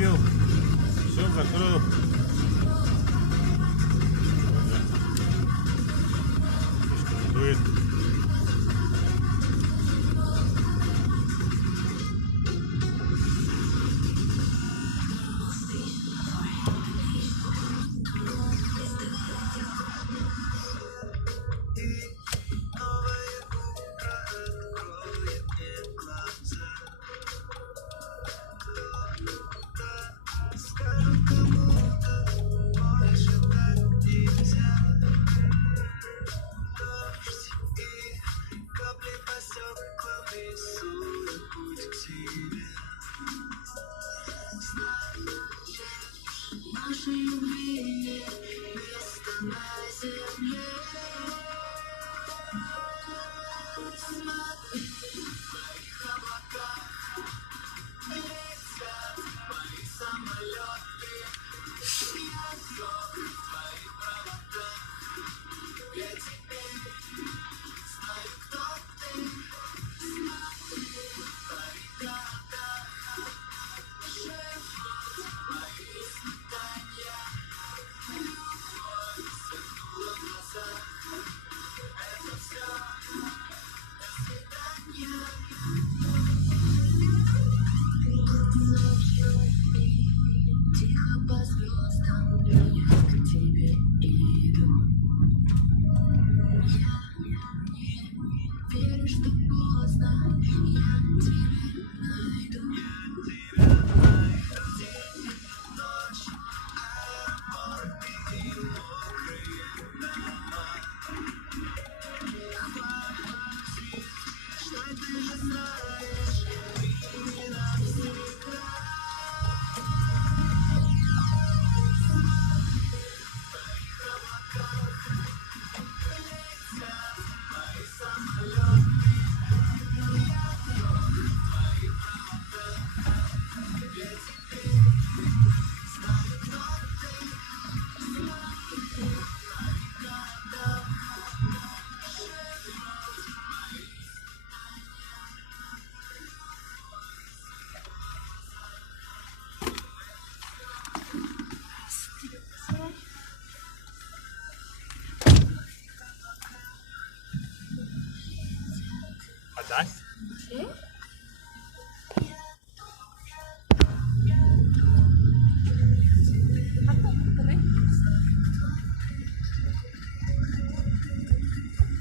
включил, все закрыл. Слишком не дует. Нашей любви нет места на земле. Смотри, в твоих облаках летят мои самолеты. Я лег в твоих проводах. Я теперь знаю, кто ты. Смотри, в твоих городах живут мои испытания. Любовь сверкнула в глазах. Это все. До свидания. Ночью тихо по звездам я к тебе иду. Я не верю, что поздно. Я тебя найду. Ночь, аэропорт и мокрые дома. Хватит, что ты же знаешь, ты навсегда. В твоих облаках летят мои самолеты. Я лег в твоих проводах. Я теперь знаю, кто ты. Смотри, в твоих городах живут мои Отдай. Че?